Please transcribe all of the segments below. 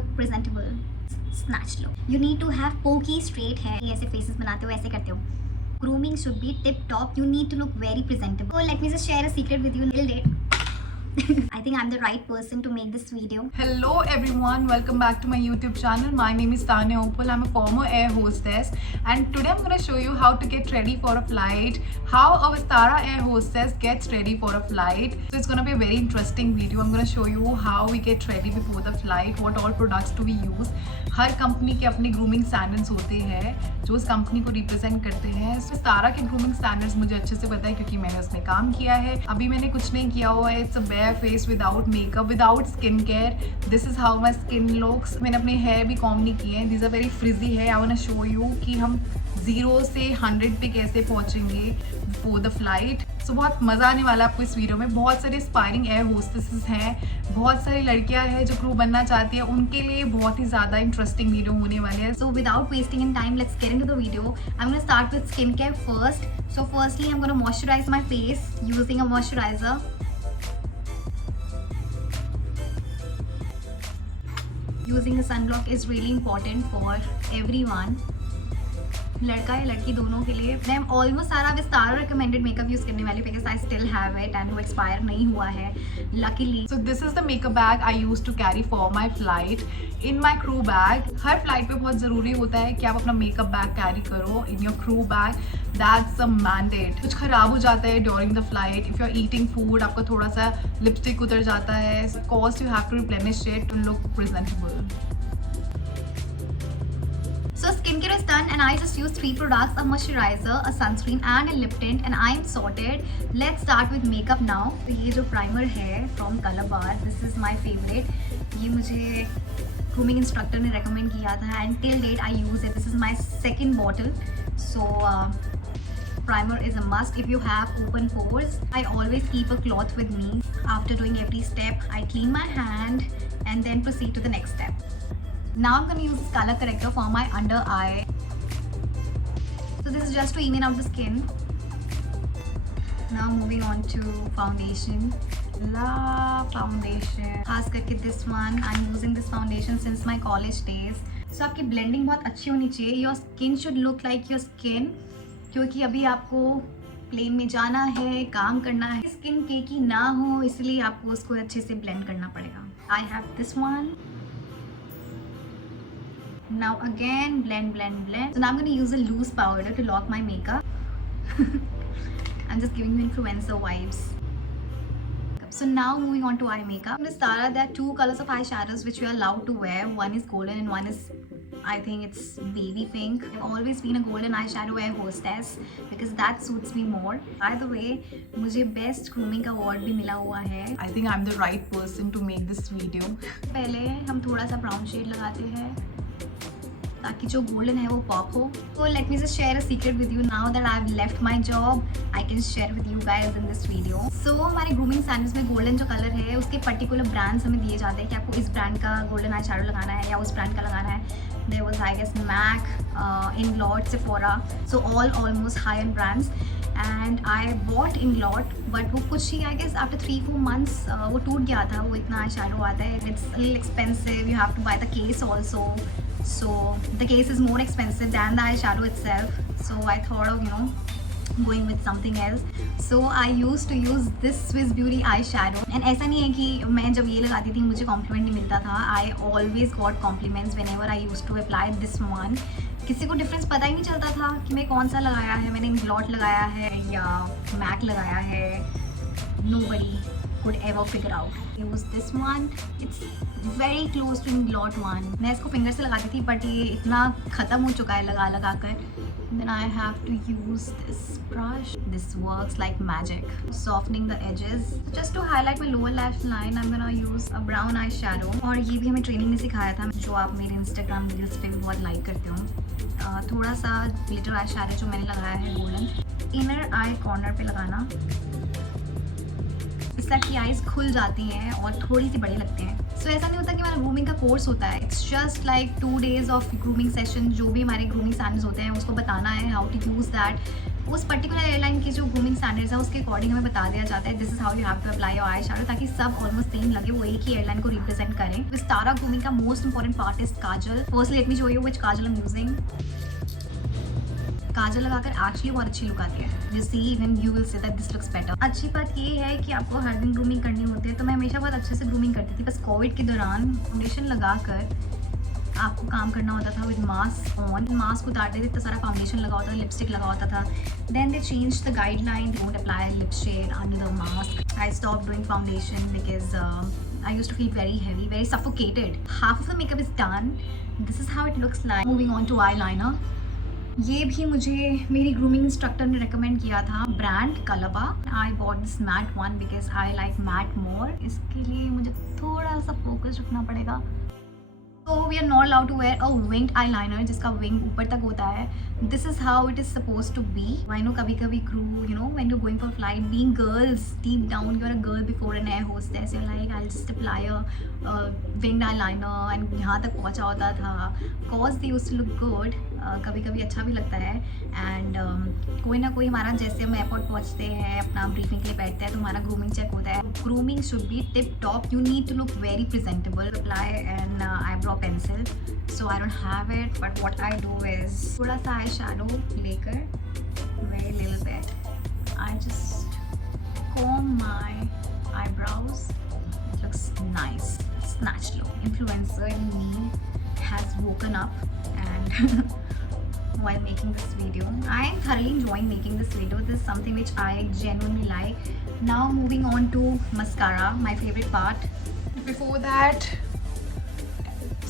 look presentable, snatch look. You need to have pokey straight hair. ऐसे faces बनाते हो, ऐसे करते हो. Grooming should be tip top. You need to look very presentable. So let me just share a secret with you. Till date, I think I'm the right person to make this video. Hello everyone, welcome back to my YouTube channel. My name is Tanya Opal. I'm a former air hostess and today I'm going to show you how to get ready for a flight, how a Vistara air hostess gets ready for a flight. So it's going to be a very interesting video. I'm going to show you how we get ready before the flight, what all products do we use. Her company के अपने grooming standards होते हैं जो उस company को represent करते हैं. विस्तारा के ग्रूमिंग स्टैंडर्ड्स मुझे अच्छे से पता है क्योंकि मैंने उसमें काम किया है. अभी मैंने कुछ नहीं किया हुआ है. It's a bear face without makeup, without skin care. This is how my skin looks. मैंने अपने हेयर भी कॉम नहीं किए हैं. दिस आर वेरी फ्रिजी है. I want to show you कि हम 0 से 100 पे कैसे पहुंचेंगे बिफोर द फ्लाइट. सो बहुत मज़ा आने वाला है आपको इस वीडियो में. बहुत सारे एस्पायरिंग एयर होस्टेसेस हैं, बहुत सारी लड़कियां हैं जो क्रू बनना चाहती हैं. उनके लिए बहुत ही ज़्यादा इंटरेस्टिंग वीडियो होने वाले हैं. So without wasting in time, let's get into the video. I'm gonna start with skincare first. So firstly, I'm gonna moisturize my face using a moisturizer. Using a sunblock is really important for everyone. लड़का या लड़की दोनों के लिए. मैं almost सारा Vistara recommended makeup use करने वाली because I still have it and वो एक्सपायर नहीं हुआ है luckily. So this is the makeup bag I use to carry for my flight. In my crew bag, हर फ्लाइट पे बहुत ज़रूरी होता है कि आप अपना मेकअप बैग कैरी करो in your crew bag. That's a mandate. कुछ ख़राब हो जाता है during the flight. If you are eating food, आपका थोड़ा सा लिपस्टिक उतर जाता है. Cause you have to replenish it to look presentable. So skincare is done and I just use 3 products, a moisturizer, a sunscreen and a lip tint and I'm sorted. Let's start with makeup now. तो ये जो primer है from Color Bar, this is my favorite. ये मुझे grooming instructor ने recommend किया था and till date I use it. This is my second bottle. So primer is a must if you have open pores. I always keep a cloth with me. After doing every step, I clean my hand and then proceed to the next step. Now I'm going to use this color corrector for my under eye. So this is just to even out the skin. Now moving on to foundation. Love foundation. खास करके this one. I'm using this foundation since my college days. So आपकी blending बहुत अच्छी होनी चाहिए. Your skin should look like your skin. क्योंकि अभी आपको प्लेन में जाना है, काम करना है. स्किन केकी ना हो इसलिए आपको उसको अच्छे से blend करना पड़ेगा. I have this one. Now again blend. So now I'm going to use a loose powder to lock my makeup. I'm just giving you influencer vibes. So now moving on to eye makeup. In Vistara there are 2 colors of eyeshadows which we are allowed to wear. One is golden and one is, I think it's baby pink. I've always been a golden eyeshadow air hostess because that suits me more. By the way, मुझे best grooming का award भी मिला हुआ है. I think I'm the right person to make this video. पहले हम थोड़ा सा brown shade लगाते हैं ताकि जो गोल्डन है वो पॉप हो. So let me just share a secret with you now that I've left my job. I can share with you guys in this video. So हमारे ग्रूमिंग स्टैंडर्ड्स में golden जो कलर है उसके particular brands हमें दिए जाते हैं कि आपको इस ब्रांड का गोल्डन आई शैडो लगाना है या उस ब्रांड का लगाना है. There was I guess MAC, Inglot, Sephora, so all almost high-end brands. And I bought Inglot, but वो कुछ ही I guess after 3-4 months वो टूट गया था. वो इतना आई शैडो आता है. It's a little expensive. You have to buy the case also. So the case is more expensive than the eyeshadow itself. So I thought of going with something else. So I used to use this Swiss Beauty eyeshadow. And ऐसा नहीं है कि मैं जब ये लगाती थी मुझे compliment नहीं मिलता था. I always got compliments whenever I used to apply this one. किसी को डिफरेंस पता ही नहीं चलता था कि मैं कौन सा लगाया है. मैंने Inglot लगाया है या MAC लगाया है. Nobody could ever figure out. Use this one. It's very close to Inglot one. मैं इसको फिंगर से लगाती थी बट ये इतना ख़त्म हो चुका है लगा कर. Then I have to use this brush. This works like magic. Softening the edges. Just to highlight my lower lash line, I'm gonna use a brown eyeshadow. और ये भी हमें ट्रेनिंग में सिखाया था जो आप मेरे इंस्टाग्राम रील्स पे भी बहुत लाइक करते हो. थोड़ा सा ग्लिटर eyeshadow जो मैंने लगाया है गोल्डन. इनर आई कॉर्नर पे लगाना. इस तरह की आईज खुल जाती हैं और थोड़ी सी बड़ी लगती हैं. सो ऐसा नहीं होता कि हमारा ग्रूमिंग का कोर्स होता है. It's just like 2 days of grooming session. जो भी हमारे ग्रूमिंग स्टैंडर्ड्स होते हैं उसको बताना है हाउ टू यूज़ दैट उस पर्टिकुलर एयरलाइन की जो ग्रूमिंग स्टैंडर्ड्स है उसके अकॉर्डिंग हमें बता दिया जाता है this is how you have to apply your eye shadow, ताकि सब ऑलमोस्ट सेम लगे, वो एक ही एयरलाइन को रिप्रेजेंट करें। विस्तारा ग्रूमिंग का most important part is kajal. Firstly let me show you which kajal I am using. Kajal लगाकर एक्चुअली बहुत अच्छी लुक आती है। You see even you will say that this looks better. अच्छी बात ये है कि आपको हर दिन ग्रूमिंग करनी होती है, तो मैं हमेशा बहुत अच्छे से ग्रूमिंग करती थी। बस कोविड के दौरान फाउंडेशन लगाकर आपको काम करना होता था विद मास्क ऑन। मास्क उतारते थे तो सारा फाउंडेशन लगा होता था, लिपस्टिक लगा होता था। Then they change the guideline, don't apply lip shade under the mask. I stop doing foundation because I used to feel very heavy, very suffocated. Half of the makeup is done. This is how it looks like. Moving on to eyeliner. ये भी मुझे मेरी grooming instructor ने recommend किया था, brand कलबा। I bought this matte one because I like matte more. इसके लिए मुझे थोड़ा सा फोकस रखना पड़ेगा। तो we are not allowed to wear a winged eyeliner, जिसका विंग ऊपर तक होता है। This is how it is suppose to be. I know कभी कभी crew, you know, when you going for flight, being girls deep down, you are a girl before an air hostess, you like I just apply a winged eyeliner and यहाँ तक पहुँचा होता था। Cause they used to look good. कभी कभी अच्छा भी लगता है। एंड कोई ना कोई हमारा, जैसे हम एयरपोर्ट पहुँचते हैं, अपना ब्रीफिंग के लिए बैठते हैं, तो हमारा ग्रूमिंग चेक होता है। Grooming should be tip top. You need to look very presentable. Apply an eyebrow pencil, so I don't have it, but what I do is थोड़ा सा आई शैडो लेकर, very little bit, I just comb my eyebrows. It looks nice, snatch look. Influencer in me has woken up and while making this video, I am thoroughly enjoying making this video. This is something which I genuinely like. Now moving on to mascara, my favorite part. Before that,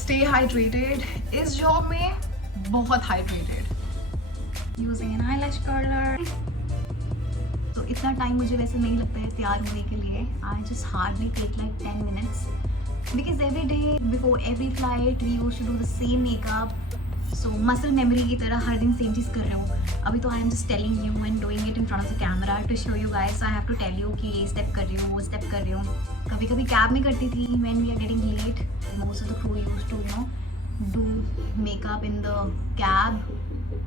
stay hydrated. इस job में बहुत hydrated. Using an eyelash curler. तो इतना time मुझे वैसे नहीं लगता है तैयार होने के लिए. I just hardly take like 10 minutes. Because every day before every flight we used to do the same makeup. So muscle memory की तरह हर दिन सेम चीज़ कर रहे हो. अभी तो I am just telling you and doing it in front of the camera to show you guys. So I have to tell you कि ये स्टेप कर रही हूँ, वो स्टेप कर रही हूँ. कभी कभी कैब में करती थी when we are getting late. Most of the crew used to, you know, do makeup in the cab.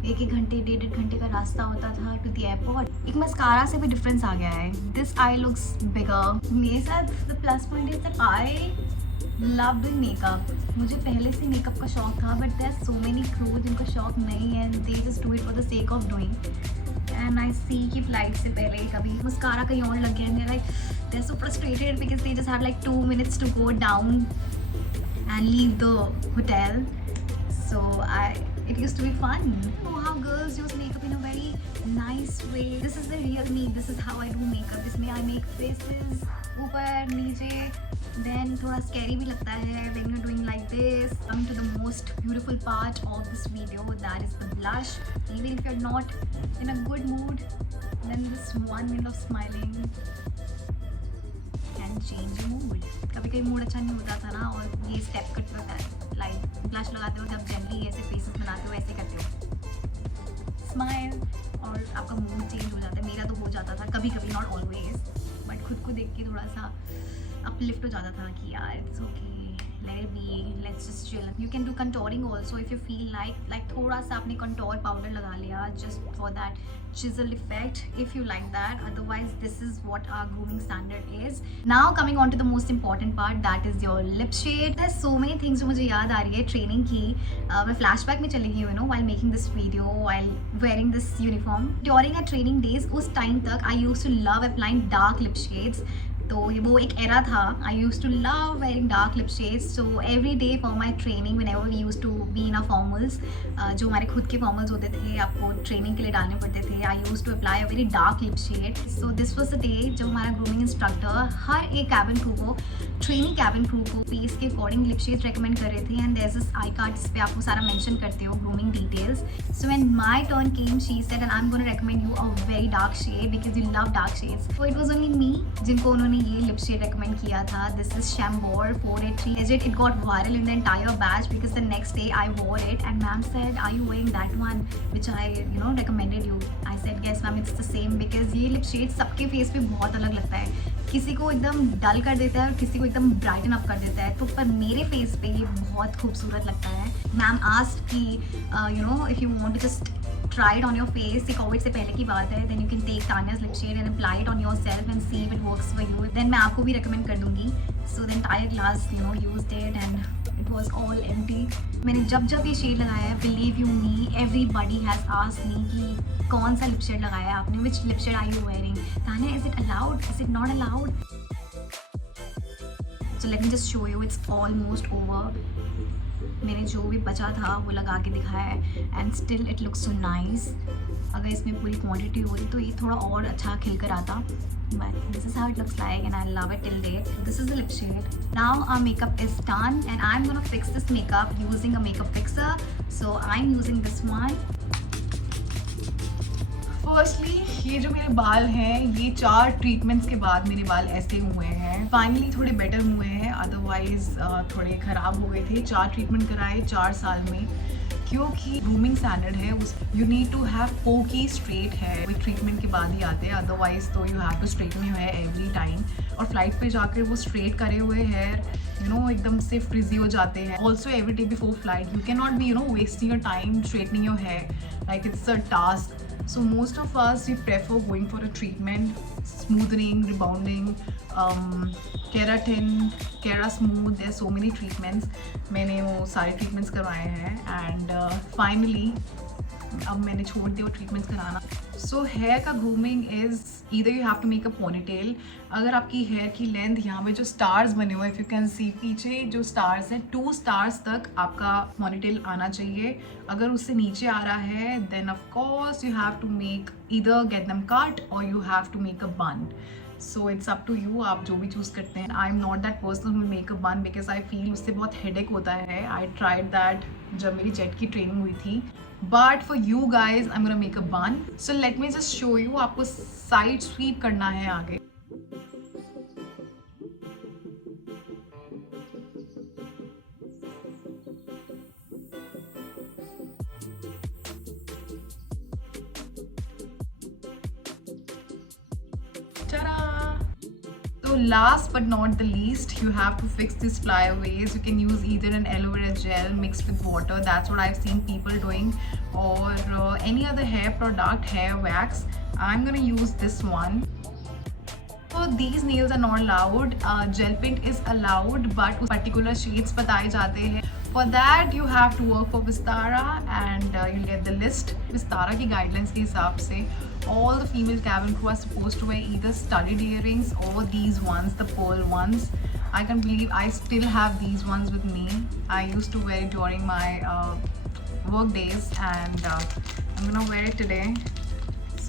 एक घंटे 1.5 घंटे का रास्ता होता था टू द एयरपोर्ट. एक मस्कारा से भी डिफरेंस आ गया है. This eye looks bigger. मेरे साथ the plus point is that I love doing makeup. मुझे पहले से मेकअप का शौक था, but there are so many crew जिनको शौक नहीं है. They just do it for the sake of doing. And I see कि फ्लाइट से पहले कभी मस्कारा कहीं और लग गया. Like they are so frustrated because they just have like 2 minutes to go down and leave the hotel. So it used to be fun. You know how girls use makeup in a very nice way. This is the real me. This is how I do makeup. इसमें I make faces ऊपर नीचे. Then थोड़ा scary भी लगता है when you're doing like this. Coming to the most beautiful part of this video, that is the blush. Even if you're not in a good mood, then this 1 minute of smiling can change your mood. कभी कभी mood अच्छा नहीं होता था ना, और ये step करते हो, लाइक ब्लश लगाते हो, जब जनरली ऐसे फेसेस बनाते हो ऐसे करते हो, स्माइल, और आपका मूड चेंज हो जाता है. मेरा तो हो जाता था कभी कभी, नॉट ऑलवेज, बट खुद को देख के थोड़ा सा अपलिफ्ट हो जाता था कि यार it's okay, let it be, let's just chill. You can do contouring also if you feel like थोड़ा सा आपने contour powder लगा लिया just for that chisel effect if you like that. Otherwise this is what our grooming standard is. Now coming on to the most important part, that is your lip shade. There's so many things जो मुझे याद आ रही है training की. मैं flashback में चली गई हूँ, you know, while making this video, while wearing this uniform. During our training days, उस time तक I used to love applying dark lip shades. तो ये वो एक एरा था. I use to love wearing dark lip shades. So every day for my training whenever we used to be in a formals, जो हमारे खुद के formals होते थे, आपको ट्रेनिंग के लिए डालने पड़ते थे, I use to apply a very dark lip shade. So this was the day जब हमारा ग्रूमिंग इंस्ट्रक्टर हर एक कैबिन क्रू को, ट्रेनिंग कैबिन क्रू को फेस के अकॉर्डिंग लिप शेड रिकमेंड कर रहे थे. And there is this I card जिस पे आपको सारा मेंशन करते हो grooming details. So when my turn came she said and I am gonna recommend you a very dark shade because you love dark shades. So it was only me जिनको उन्होंने ये lip shade recommend किया था. This is Chambor 483. It got viral in the entire batch because the next day I wore it and ma'am said, "Are you wearing that one which I, you know, recommended you?" I said, "Yes ma'am, it's the same." Because ये lip shade सबके face पे बहुत अलग लगता है. किसी को एकदम डल कर देता है और किसी को एकदम ब्राइटन अप कर देता है. तो पर मेरे फेस पे ये बहुत खूबसूरत लगता है. मैम आस्क्ड कि you know, if you want to just try it on your face, ये कोविड से पहले की बात है, then you can take Tanya's lip shade and apply it on yourself and see if it works for you. Then मैं आपको भी recommend कर दूँगी. So the entire class, you know, used it and it was all empty. मैंने जब ये shade लगाया है, believe you me, everybody has asked me कि कौन सा lip shade लगाया है आपने, which lip shade are you wearing? Tanya, is it allowed? Is it not allowed? So let me just show you, it's almost over. मैंने जो भी बचा था वो लगा के दिखाया है and still it looks so nice. अगर इसमें पूरी क्वांटिटी होती तो ये थोड़ा और अच्छा खिल कर आता. But this is how it looks like and I love it till date. This is the lip shade. Now our makeup is done and I am gonna fix this makeup using a makeup fixer. So I am using this one. Firstly ये जो मेरे बाल हैं, ये 4 treatments के बाद मेरे बाल ऐसे हुए हैं. फाइनली थोड़े बेटर हुए हैं, अदरवाइज थोड़े ख़राब हो गए थे. 4 ट्रीटमेंट कराए 4 साल में, क्योंकि ग्रूमिंग स्टैंडर्ड है उस you need to have poker straight hair. With treatment के बाद ही आते हैं, अदरवाइज तो you have to straighten your hair every time. और फ्लाइट पे जाकर वो स्ट्रेट करे हुए हेयर यू नो एकदम से फ्रिजी हो जाते हैं. Also every day before flight you can not be wasting your time straightening your hair, like it's a task. So most of us, we prefer going for a treatment, smoothing, rebounding, keratin, Kerasmooth. There are so many treatments. मैंने वो सारे treatments करवाए हैं and finally अब मैंने छोड़ दिया वो treatments कराना. So hair का grooming is either you have to make a ponytail. अगर आपकी hair की length यहाँ पे जो stars बने हुए, if you can see पीछे जो stars हैं 2 stars तक आपका ponytail आना चाहिए. अगर उससे नीचे आ रहा है then of course you have to make either get them cut or you have to make a bun. So it's up to you, आप जो भी चूज़ करते हैं. I'm not that person who will make a bun because I feel उससे बहुत headache होता है. I tried that जब मेरी जेट की ट्रेनिंग हुई थी. But for you guys, I'm gonna make a bun. So let me just show you. आपको side sweep करना है आगे. Ta-da! So last but not the least, you have to fix these flyaways. You can use either an aloe vera gel mixed with water. That's what I've seen people doing, or any other hair product, hair wax. I'm gonna use this one. So these nails are not allowed. Gel paint is allowed, but particular shades बताए जाते हैं. For that you have to work for Vistara and you'll get the list. Vistara की guidelines के हिसाब से all the female cabin crew are supposed to wear either studded earrings or these ones, the pearl ones. I can't believe I still have these ones with me. I used to wear it during my work days and I'm gonna wear it today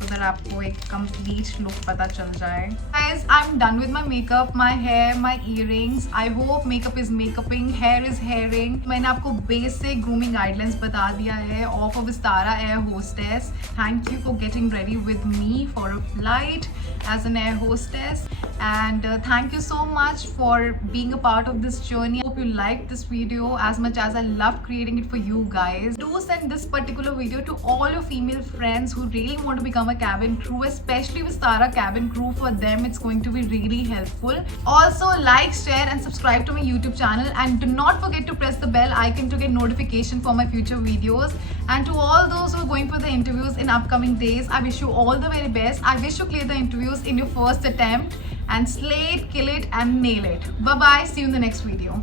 so that आपको एक complete look पता चल जाए. Guys, I'm done with my makeup, my hair, my earrings. I hope makeup is makeuping, hair is hairing. मैंने आपको basic grooming guidelines बता दिया है of a Vistara air hostess. Thank you for getting ready with me for a flight as an air hostess. And thank you so much for being a part of this journey. Hope you liked this video as much as I loved creating it for you guys. Do send this particular video to all your female friends who really want to become a cabin crew, especially Vistara cabin crew. For them it's going to be really helpful. Also like, share and subscribe to my YouTube channel, and do not forget to press the bell icon to get notification for my future videos. And to all those who are going for the interviews in upcoming days, I wish you all the very best. I wish you clear the interviews in your first attempt and slay it, kill it and nail it. Bye bye, see you in the next video.